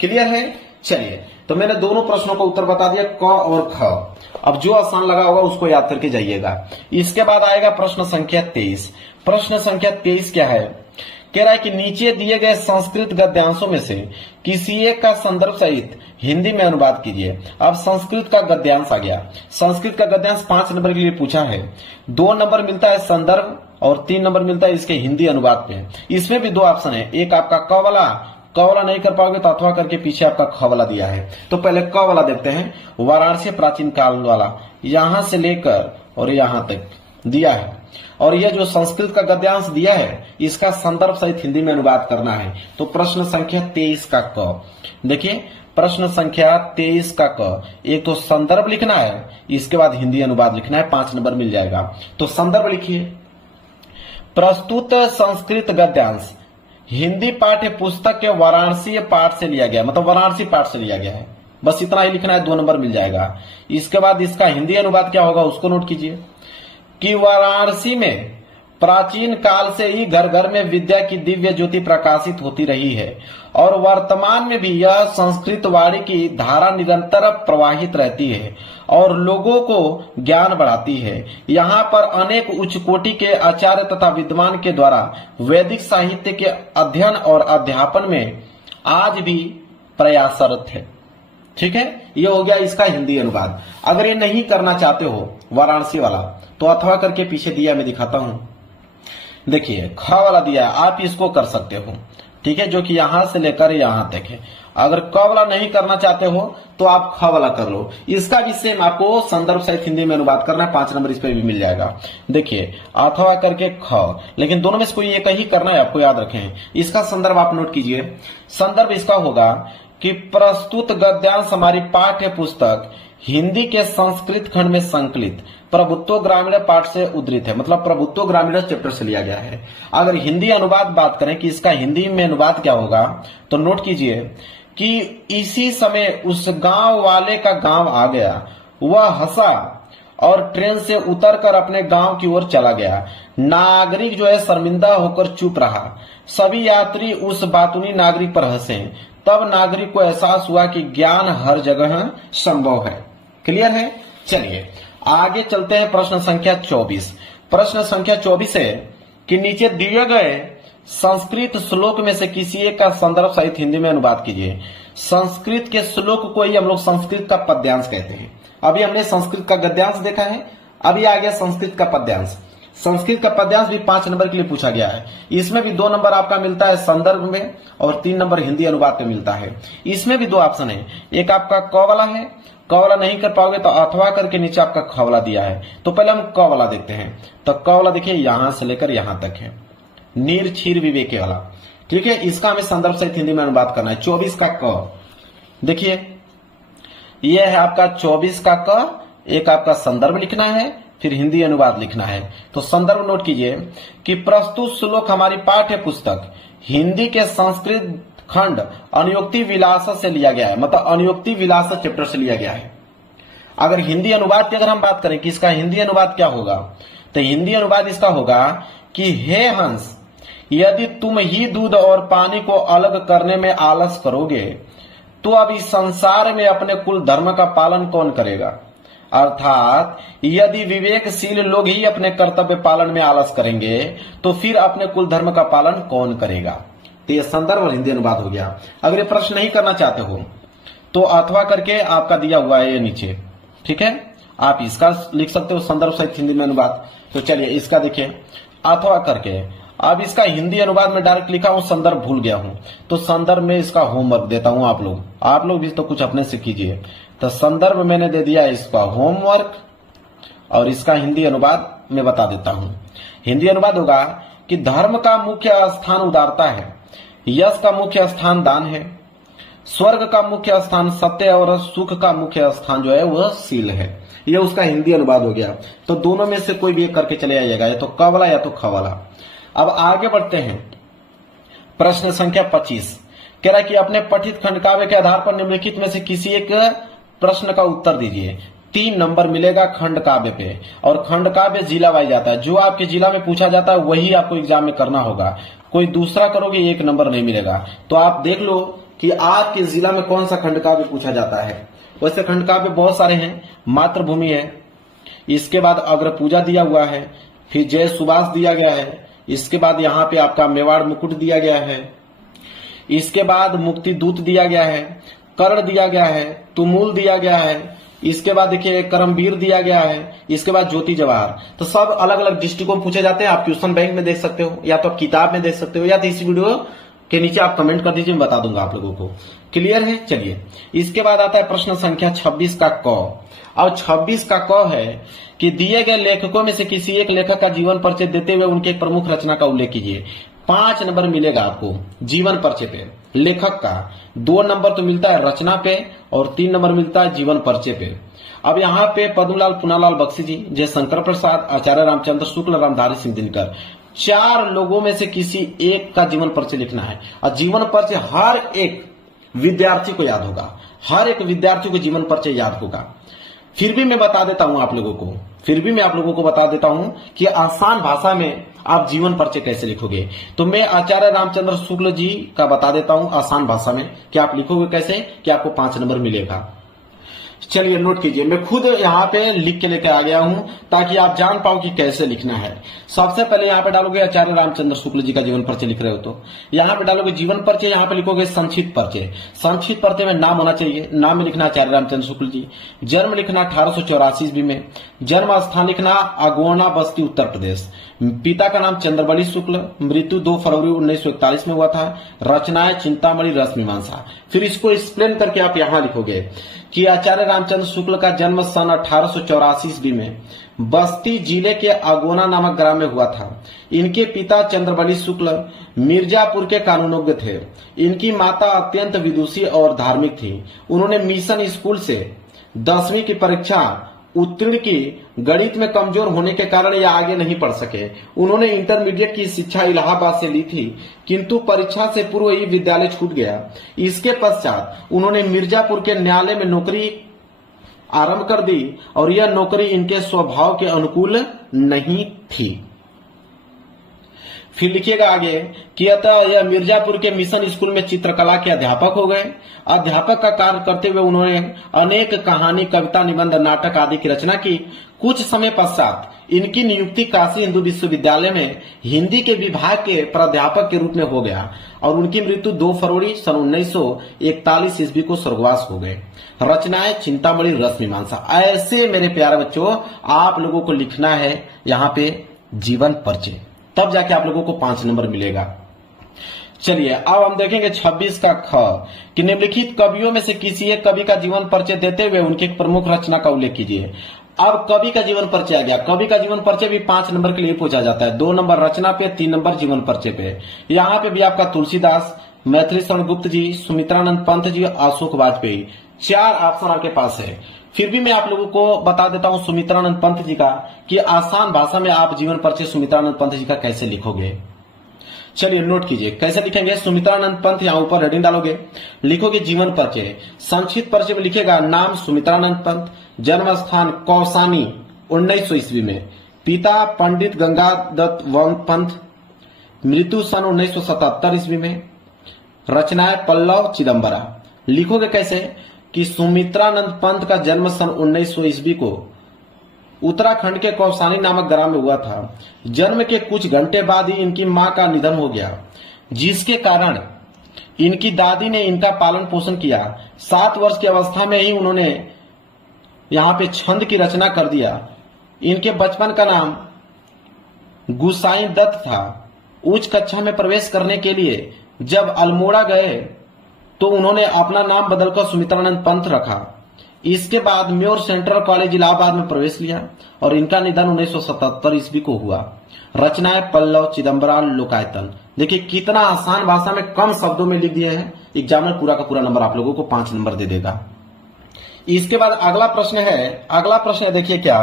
क्लियर है? चलिए तो मैंने दोनों प्रश्नों का उत्तर बता दिया, क और ख। अब जो आसान लगा होगा उसको याद करके जाइएगा। इसके बाद आएगा प्रश्न संख्या 23। प्रश्न संख्या 23 क्या है? कह रहा है कि नीचे दिए गए संस्कृत गद्यांशों में से किसी एक का संदर्भ सहित हिंदी में अनुवाद कीजिए। अब संस्कृत का गद्यांश आ गया। संस्कृत का गद्यांश 5 नंबर के लिए पूछा है। 2 नंबर मिलता है संदर्भ और 3 नंबर मिलता है इसके हिंदी अनुवाद पे। इसमें भी 2 ऑप्शन है, एक आपका क वाला नहीं कर पाओगे तो अथवा करके पीछे आपका ख वाला दिया है। तो पहले क वाला देखते हैं। वाराणसी प्राचीन काल वाला यहां से लेकर और यहां तक दिया है, और यह जो संस्कृत का गद्यांश दिया है इसका संदर्भ सहित हिंदी में अनुवाद करना है। तो प्रश्न संख्या 23 का क। देखिए प्रश्न संख्या 23 का क, एक तो संदर्भ लिखना है, इसके बाद हिंदी अनुवाद लिखना है, 5 नंबर मिल जाएगा। तो संदर्भ लिखिए। प्रस्तुत संस्कृत गद्यांश हिंदी पाठ्य पुस्तक के वाराणसी पाठ से लिया गया, मतलब वाराणसी पाठ से लिया गया है। बस इतना ही लिखना है, 2 नंबर मिल जाएगा। इसके बाद इसका हिंदी अनुवाद क्या होगा उसको नोट कीजिए कि वाराणसी में प्राचीन काल से ही घर घर में विद्या की दिव्य ज्योति प्रकाशित होती रही है और वर्तमान में भी यह संस्कृत वाणी की धारा निरंतर प्रवाहित रहती है और लोगों को ज्ञान बढ़ाती है। यहाँ पर अनेक उच्च कोटि के आचार्य तथा विद्वान के द्वारा वैदिक साहित्य के अध्ययन और अध्यापन में आज भी प्रयासरत है। ठीक है, ये हो गया इसका हिंदी अनुवाद। अगर ये नहीं करना चाहते हो वाराणसी वाला तो अथवा करके पीछे दिया मैं दिखाता हूं। देखिए ख वाला दिया है, आप इसको कर सकते हो। ठीक है, जो कि यहां से लेकर यहां तक है। अगर क वाला नहीं करना चाहते हो तो आप ख वाला कर लो। इसका भी सेम आपको संदर्भ सहित हिंदी में अनुवाद करना है, 5 नंबर इस पर भी मिल जाएगा। देखिए अथवा करके ख, लेकिन दोनों में से कोई एक ही करना है, आपको याद रखें। इसका संदर्भ आप नोट कीजिए। संदर्भ इसका होगा कि प्रस्तुत गद्यांश हमारी पाठ्य पुस्तक हिंदी के संस्कृत खंड में संकलित प्रभुत्व ग्रामीण पाठ से उद्धृत है। मतलब प्रभुत्व ग्रामीण चैप्टर से लिया गया है। अगर हिंदी अनुवाद बात करें कि इसका हिंदी में अनुवाद क्या होगा, तो नोट कीजिए कि इसी समय उस गांव वाले का गांव आ गया, वह हंसा और ट्रेन से उतरकर अपने गांव की ओर चला गया। नागरिक जो है शर्मिंदा होकर चुप रहा। सभी यात्री उस बातूनी नागरिक पर हंसे। तब नागरिक को एहसास हुआ कि ज्ञान हर जगह संभव है। क्लियर है? चलिए आगे चलते हैं। प्रश्न संख्या 24। प्रश्न संख्या 24 है कि नीचे दिए गए संस्कृत श्लोक में से किसी एक का संदर्भ सहित हिंदी में अनुवाद कीजिए। संस्कृत के श्लोक को ही हम लोग संस्कृत का पद्यांश कहते हैं। अभी हमने संस्कृत का गद्यांश देखा है, अभी आ गया संस्कृत का पद्यांश। संस्कृत का पद्यांश भी 5 नंबर के लिए पूछा गया है। इसमें भी 2 नंबर आपका मिलता है संदर्भ में और 3 नंबर हिंदी अनुवाद में मिलता है। इसमें भी 2 ऑप्शन है, एक आपका क वाला है, क वाला नहीं कर पाओगे तो अथवा करके नीचे आपका ख वाला दिया है। तो पहले हम क वाला देखते हैं। तो क वाला देखिए यहां से लेकर यहां तक है, नीर क्षीर विवेके वाला। ठीक है, इसका हमें संदर्भ सहित हिंदी में अनुवाद करना है। 24 का क देखिए, यह है आपका 24 का क। एक आपका संदर्भ लिखना है, फिर हिंदी अनुवाद लिखना है। तो संदर्भ नोट कीजिए कि प्रस्तुत श्लोक हमारी पाठ्य पुस्तक हिंदी के संस्कृत खंड अनुयुक्ति विलास से लिया गया है। मतलब अनुयुक्ति विलास चैप्टर से लिया गया है। अगर हिंदी अनुवाद की अगर हम बात करें कि इसका हिंदी अनुवाद क्या होगा, तो हिंदी अनुवाद इसका होगा कि हे हंस, यदि तुम ही दूध और पानी को अलग करने में आलस करोगे तो अब इस संसार में अपने कुल धर्म का पालन कौन करेगा। अर्थात यदि विवेकशील लोग ही अपने कर्तव्य पालन में आलस करेंगे तो फिर अपने कुल धर्म का पालन कौन करेगा। तो ये संदर्भ और हिंदी अनुवाद हो गया। अगर ये प्रश्न नहीं करना चाहते हो तो अथवा करके आपका दिया हुआ है ये नीचे। ठीक है, आप इसका लिख सकते हो संदर्भ सहित हिंदी में अनुवाद। तो चलिए इसका देखिए अथवा करके। अब इसका हिंदी अनुवाद में डायरेक्ट लिखा हूं, संदर्भ भूल गया हूं, तो संदर्भ में इसका होमवर्क देता हूं। आप लोग भी तो कुछ अपने से कीजिए। तो संदर्भ मैंने दे दिया इसका होमवर्क और इसका हिंदी अनुवाद मैं बता देता हूं। हिंदी अनुवाद होगा कि धर्म का मुख्य स्थान उदारता है, यश का मुख्य स्थान दान है, स्वर्ग का मुख्य स्थान सत्य और सुख का मुख्य स्थान जो है वह शील है। यह उसका हिंदी अनुवाद हो गया। तो दोनों में से कोई भी एक करके चले आइएगा, या तो क वाला या तो ख वाला। अब आगे बढ़ते हैं। प्रश्न संख्या 25 कह रहा है कि अपने पठित खंड काव्य के आधार पर निम्नलिखित में से किसी एक प्रश्न का उत्तर दीजिए। 3 नंबर मिलेगा खंड काव्य पे, और खंड काव्य जिला वाइज आता है। जो आपके जिला में पूछा जाता है वही आपको एग्जाम में करना होगा। कोई दूसरा करोगे 1 नंबर नहीं मिलेगा। तो आप देख लो कि आपके जिला में कौन सा खंड काव्य पूछा जाता है। वैसे खंड काव्य बहुत सारे हैं। मातृभूमि है, इसके बाद अग्र पूजा दिया हुआ है, फिर जय सुभाष दिया गया है, इसके बाद यहाँ पे आपका मेवाड़ मुकुट दिया गया है, इसके बाद मुक्ति दूत दिया गया है, कर्ण दिया गया है, तुमुल दिया गया है, इसके बाद देखिए करमवीर दिया गया है, इसके बाद ज्योति जवाहर। तो सब अलग अलग डिस्ट्रिक्टों में पूछे जाते हैं। आप क्वेश्चन बैंक में देख सकते हो, या तो किताब में देख सकते हो, या तो इस वीडियो के नीचे आप कमेंट कर दीजिए, मैं बता दूंगा आप लोगों को। क्लियर है? चलिए इसके बाद आता है प्रश्न संख्या 26 का क। और 26 का क है कि दिए गए लेखकों में से किसी एक लेखक का जीवन परिचय देते हुए उनके एक प्रमुख रचना का उल्लेख कीजिए। 5 नंबर मिलेगा आपको जीवन परिचय पे लेखक का। 2 नंबर तो मिलता है रचना पे और 3 नंबर मिलता है जीवन परिचय पे। अब यहाँ पे पद्मलाल पुनालाल बख्शी जी, जय शंकर प्रसाद, आचार्य रामचंद्र शुक्ल, रामधारी सिंह दिनकर, 4 लोगों में से किसी एक का जीवन परिचय लिखना है। और जीवन परिचय हर एक विद्यार्थी को याद होगा, हर एक विद्यार्थी को जीवन परिचय याद होगा। फिर भी मैं बता देता हूं आप लोगों को, बता देता हूं कि आसान भाषा में आप जीवन परिचय कैसे लिखोगे। तो मैं आचार्य रामचंद्र शुक्ल जी का बता देता हूं आसान भाषा में कि आप लिखोगे कैसे, कि आपको 5 नंबर मिलेगा। चलिए नोट कीजिए, मैं खुद यहाँ पे लिख के लेकर आ गया हूं ताकि आप जान पाओ कि कैसे लिखना है। सबसे पहले यहाँ पे डालोगे आचार्य रामचंद्र शुक्ल जी का जीवन परिचय लिख रहे हो तो यहाँ पे डालोगे जीवन परिचय, यहाँ पे लिखोगे संक्षिप्त परिचय। संक्षिप्त परिचय में नाम होना चाहिए, नाम में लिखना आचार्य रामचंद्र शुक्ल जी, जन्म लिखना 1884 ईस्वी में, जन्म स्थान लिखना अगोना बस्ती उत्तर प्रदेश, पिता का नाम चंद्रबली शुक्ल, मृत्यु 2 फरवरी 1941 में हुआ था, रचनाएं चिंतामणि रस मीमांसा। फिर इसको एक्सप्लेन करके आप यहाँ लिखोगे कि आचार्य रामचंद्र शुक्ल का जन्म सन 1884 ईस्वी में बस्ती जिले के अगोना नामक ग्राम में हुआ था। इनके पिता चंद्रबली शुक्ल मिर्जापुर के कानूनज्ञ थे। इनकी माता अत्यंत विदुषी और धार्मिक थी। उन्होंने मिशन स्कूल से 10वीं की परीक्षा उत्तीर्ण की। गणित में कमजोर होने के कारण ये आगे नहीं पढ़ सके। उन्होंने इंटरमीडिएट की शिक्षा इलाहाबाद से ली थी, किंतु परीक्षा से पूर्व ही विद्यालय छूट गया। इसके पश्चात उन्होंने मिर्जापुर के न्यायालय में नौकरी आरंभ कर दी और यह नौकरी इनके स्वभाव के अनुकूल नहीं थी। फिर लिखिएगा आगे कि अतः यह मिर्जापुर के मिशन स्कूल में चित्रकला के अध्यापक हो गए। अध्यापक का कार्य करते हुए उन्होंने अनेक कहानी, कविता, निबंध, नाटक आदि की रचना की। कुछ समय पश्चात इनकी नियुक्ति काशी हिंदू विश्वविद्यालय में हिंदी के विभाग के प्राध्यापक के रूप में हो गया और उनकी मृत्यु 2 फरवरी सन 1941 ईस्वी को स्वर्गवास हो गए। रचनाएं चिंतामणि रस मीमांसा। ऐसे मेरे प्यारे बच्चों आप लोगों को लिखना है यहाँ पे जीवन परिचय, तब जाके आप लोगों को 5 नंबर मिलेगा। चलिए अब हम देखेंगे 26 का ख कि निम्नलिखित कवियों में से किसी एक कवि का जीवन परिचय देते हुए उनकी प्रमुख रचना का उल्लेख कीजिए। अब कवि का जीवन परिचय आ गया। कवि का जीवन परिचय भी 5 नंबर के लिए पूछा जाता है। 2 नंबर रचना पे, 3 नंबर जीवन परिचय पे। यहाँ पे भी आपका तुलसीदास, मैथिली शरण गुप्त जी, सुमित्रानंद पंत जी, अशोक वाजपेयी, 4 ऑप्शन आपके पास है। फिर भी मैं आप लोगों को बता देता हूं सुमित्रानंद पंत जी का कि आसान भाषा में आप जीवन परिचय सुमित्रानंद पंत जी का कैसे लिखोगे। चलिए नोट कीजिए कैसे लिखेंगे। सुमित्रानंद पंत यहाँ ऊपर हेडिंग डालोगे, लिखोगे जीवन परिचय। संक्षिप्त परिचय में लिखेगा नाम सुमित्रानंद पंत, जन्म स्थान कौसानी 1900 ईस्वी में, पिता पंडित गंगादत्त पंत, मृत्यु सन 1977 ईस्वी में, रचनाएं पल्लव चिदम्बरा। लिखोगे कैसे कि सुमित्रानंद पंत का जन्म सन 1900 ईस्वी को उत्तराखंड के कौसानी नामक ग्राम में हुआ था। जन्म के कुछ घंटे बाद ही इनकी मां का निधन हो गया, जिसके कारण इनकी दादी ने इनका पालन पोषण किया। 7 वर्ष की अवस्था में ही उन्होंने यहाँ पे छंद की रचना कर दिया। इनके बचपन का नाम गुसाई दत्त था। उच्च कक्षा में प्रवेश करने के लिए जब अल्मोड़ा गए तो उन्होंने अपना नाम बदलकर सुमित्रानंद पंत रखा। इसके बाद म्योर सेंट्रल कॉलेज इलाहाबाद में प्रवेश लिया और इनका निधन 1977 ईस्वी को हुआ। रचनाएं पल्लव चिदम्बरा लोकायतन। देखिए कितना आसान भाषा में कम शब्दों में लिख दिए हैं। एग्जामिनर पूरा का पूरा नंबर आप लोगों को 5 नंबर दे देगा। इसके बाद अगला प्रश्न है देखिए क्या,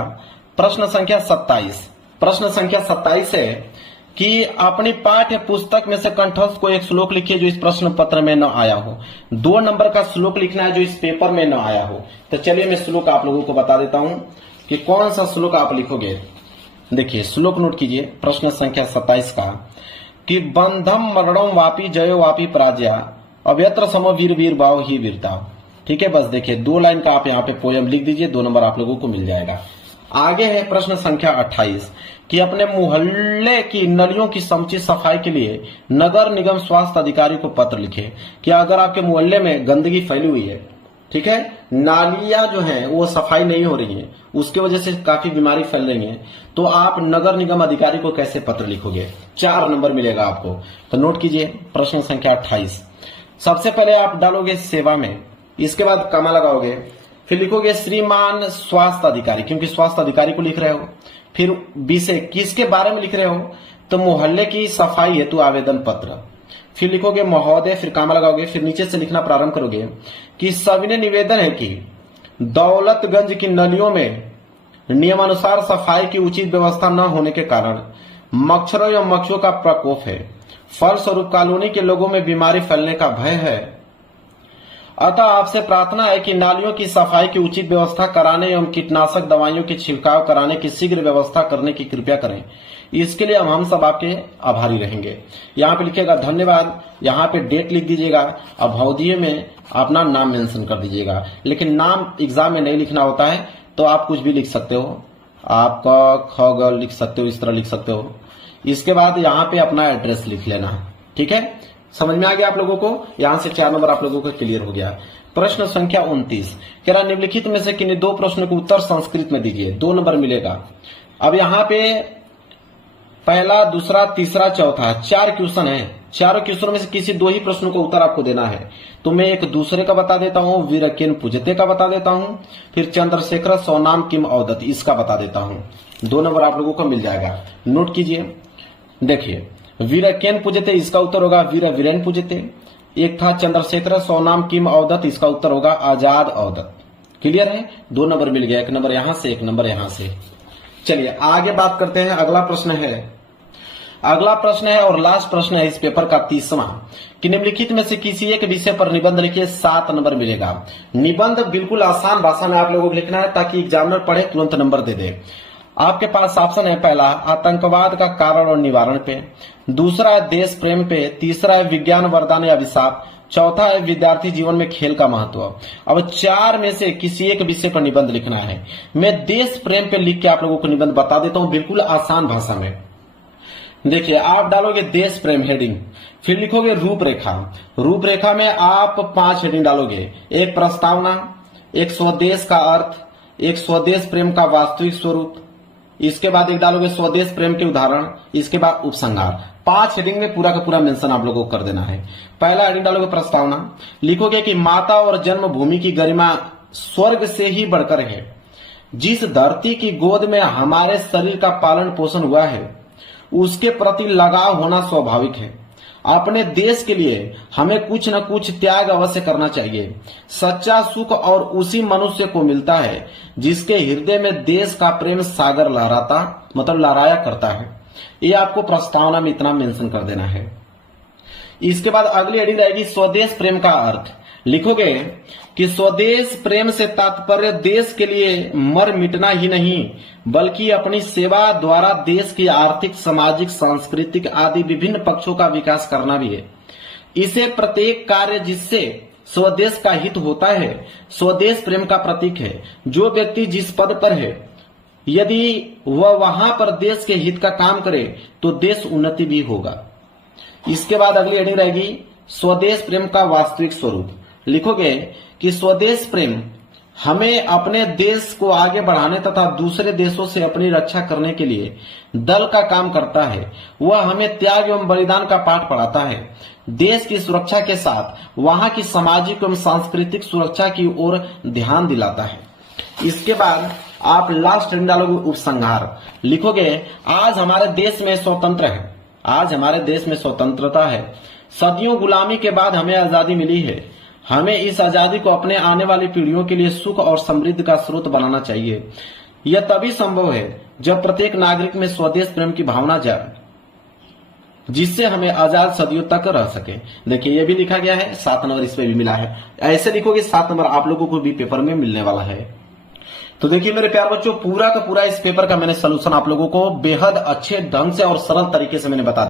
प्रश्न संख्या 27। प्रश्न संख्या 27 है कि अपनी पाठ्य पुस्तक में से कंठस्थ को एक श्लोक लिखिए जो इस प्रश्न पत्र में न आया हो। 2 नंबर का श्लोक लिखना है जो इस पेपर में न आया हो। तो चलिए मैं श्लोक आप लोगों को बता देता हूं कि कौन सा श्लोक आप लिखोगे। देखिए श्लोक नोट कीजिए प्रश्न संख्या 27 का कि बंधम मरणम वापी जयो वापी पराजया अव्यत्र सम वीर वीर भाव ही वीरता। ठीक है, बस देखिए 2 लाइन का आप यहाँ पे पोयम लिख दीजिए, 2 नंबर आप लोगों को मिल जाएगा। आगे है प्रश्न संख्या 28 कि अपने मोहल्ले की नलियों की समुचित सफाई के लिए नगर निगम स्वास्थ्य अधिकारी को पत्र लिखे कि अगर आपके मोहल्ले में गंदगी फैली हुई है, ठीक है, नालियां जो हैं वो सफाई नहीं हो रही हैं, उसके वजह से काफी बीमारी फैल रही है, तो आप नगर निगम अधिकारी को कैसे पत्र लिखोगे। 4 नंबर मिलेगा आपको। तो नोट कीजिए प्रश्न संख्या 28। सबसे पहले आप डालोगे सेवा में, इसके बाद कमा लगाओगे, फिर लिखोगे श्रीमान स्वास्थ्य अधिकारी, क्योंकि स्वास्थ्य अधिकारी को लिख रहे हो। फिर विषय किसके बारे में लिख रहे हो, तो मोहल्ले की सफाई हेतु आवेदन पत्र। फिर लिखोगे महोदय, फिर कामा लगाओगे, फिर नीचे से लिखना प्रारंभ करोगे कि सविनय निवेदन है कि दौलतगंज की नलियों में नियमानुसार सफाई की उचित व्यवस्था न होने के कारण मच्छरों या मक्खियों का प्रकोप है। फलस्वरूप कॉलोनी के लोगों में बीमारी फैलने का भय है। अतः आपसे प्रार्थना है कि नालियों की सफाई की उचित व्यवस्था कराने एवं कीटनाशक दवाइयों की छिड़काव कराने की शीघ्र व्यवस्था करने की कृपया करें। इसके लिए हम सब आपके आभारी रहेंगे। यहाँ पे लिखिएगा धन्यवाद, यहाँ पे डेट लिख दीजिएगा, अवधि में अपना नाम मेंशन कर दीजिएगा। लेकिन नाम एग्जाम में नहीं लिखना होता है, तो आप कुछ भी लिख सकते हो, आपका ख ग लिख सकते हो, इस तरह लिख सकते हो। इसके बाद यहाँ पे अपना एड्रेस लिख लेना है। ठीक है, समझ में आ गया आप लोगों को। यहां से 4 नंबर आप लोगों को क्लियर हो गया। प्रश्न संख्या 29 कह रहा निम्नलिखित में से किन्हीं 2 प्रश्नों के उत्तर संस्कृत में दीजिए, 2 नंबर मिलेगा। अब यहाँ पे पहला, दूसरा, तीसरा, चौथा 4 क्वेश्चन है। 4 क्वेश्चन में से किसी 2 ही प्रश्नों का उत्तर आपको देना है। तो मैं एक दूसरे का बता देता हूँ, वीर किन पूजते का बता देता हूँ, फिर चंद्रशेखर सोनाम किम अवदत इसका बता देता हूँ। 2 नंबर आप लोगों को मिल जाएगा। नोट कीजिए, देखिए वीर केन पूजते, इसका उत्तर होगा वीर वीरेन पूजते। एक था चंद्रशेखर सोनाम किम अवदत्त, इसका उत्तर होगा आजाद अवदत्त। क्लियर है, 2 नंबर मिल गया, 1 नंबर यहां से 1 नंबर यहां से। चलिए आगे बात करते हैं। अगला प्रश्न है और लास्ट प्रश्न है इस पेपर का 30वां कि निम्नलिखित में से किसी एक विषय पर निबंध लिखिए, 7 नंबर मिलेगा। निबंध बिल्कुल आसान भाषा में आप लोगों को लिखना है ताकि एग्जामिनर पढ़े तुरंत नंबर दे दे। आपके पास ऑप्शन है, पहला आतंकवाद का कारण और निवारण पे, दूसरा है देश प्रेम पे, तीसरा है विज्ञान वरदान या अभिशाप, चौथा है विद्यार्थी जीवन में खेल का महत्व। अब 4 में से किसी एक विषय पर निबंध लिखना है। मैं देश प्रेम पे लिख के आप लोगों को निबंध बता देता हूं बिल्कुल आसान भाषा में। देखिए आप डालोगे देश प्रेम हेडिंग, फिर लिखोगे रूपरेखा। रूपरेखा में आप 5 हेडिंग डालोगे, एक प्रस्तावना, एक स्वदेश का अर्थ, एक स्वदेश प्रेम का वास्तविक स्वरूप, इसके बाद एक डालोगे स्वदेश प्रेम के उदाहरण, इसके बाद उपसंहार। 5 हेडिंग में पूरा का पूरा मेंशन आप लोगों को कर देना है। पहला हेडिंग डालोगे प्रस्तावना, लिखोगे कि माता और जन्मभूमि की गरिमा स्वर्ग से ही बढ़कर है। जिस धरती की गोद में हमारे शरीर का पालन पोषण हुआ है उसके प्रति लगाव होना स्वाभाविक है। अपने देश के लिए हमें कुछ न कुछ त्याग अवश्य करना चाहिए। सच्चा सुख और उसी मनुष्य को मिलता है जिसके हृदय में देश का प्रेम सागर लहराया करता है। ये आपको प्रस्तावना में इतना मेंशन कर देना है। इसके बाद अगली हेडिंग रहेगी स्वदेश प्रेम का अर्थ। लिखोगे कि स्वदेश प्रेम से तात्पर्य देश के लिए मर मिटना ही नहीं बल्कि अपनी सेवा द्वारा देश की आर्थिक, सामाजिक, सांस्कृतिक आदि विभिन्न पक्षों का विकास करना भी है। इसे प्रत्येक कार्य जिससे स्वदेश का हित होता है स्वदेश प्रेम का प्रतीक है। जो व्यक्ति जिस पद पर है यदि वह वहां पर देश के हित का काम करे तो देश उन्नति भी होगा। इसके बाद अगली हेडिंग रहेगी स्वदेश प्रेम का वास्तविक स्वरूप। लिखोगे कि स्वदेश प्रेम हमें अपने देश को आगे बढ़ाने तथा दूसरे देशों से अपनी रक्षा करने के लिए दल का काम करता है। वह हमें त्याग एवं बलिदान का पाठ पढ़ाता है। देश की सुरक्षा के साथ वहां की सामाजिक एवं सांस्कृतिक सुरक्षा की ओर ध्यान दिलाता है। इसके बाद आप लास्ट हेडिंग डालोगे उपसंहार। लिखोगे आज हमारे देश में स्वतंत्र है, आज हमारे देश में स्वतंत्रता है। सदियों गुलामी के बाद हमें आजादी मिली है। हमें इस आजादी को अपने आने वाली पीढ़ियों के लिए सुख और समृद्धि का स्रोत बनाना चाहिए। यह तभी संभव है जब प्रत्येक नागरिक में स्वदेश प्रेम की भावना जाए जिससे हमें आजाद सदियों तक रह सके। देखिए ये भी लिखा गया है, 7 नंबर इस पे भी मिला है। ऐसे लिखोगे 7 नंबर आप लोगों को भी पेपर में मिलने वाला है। तो देखिए मेरे प्यार बच्चों, पूरा का पूरा इस पेपर का मैंने सोल्यूशन आप लोगों को बेहद अच्छे ढंग से और सरल तरीके से मैंने बता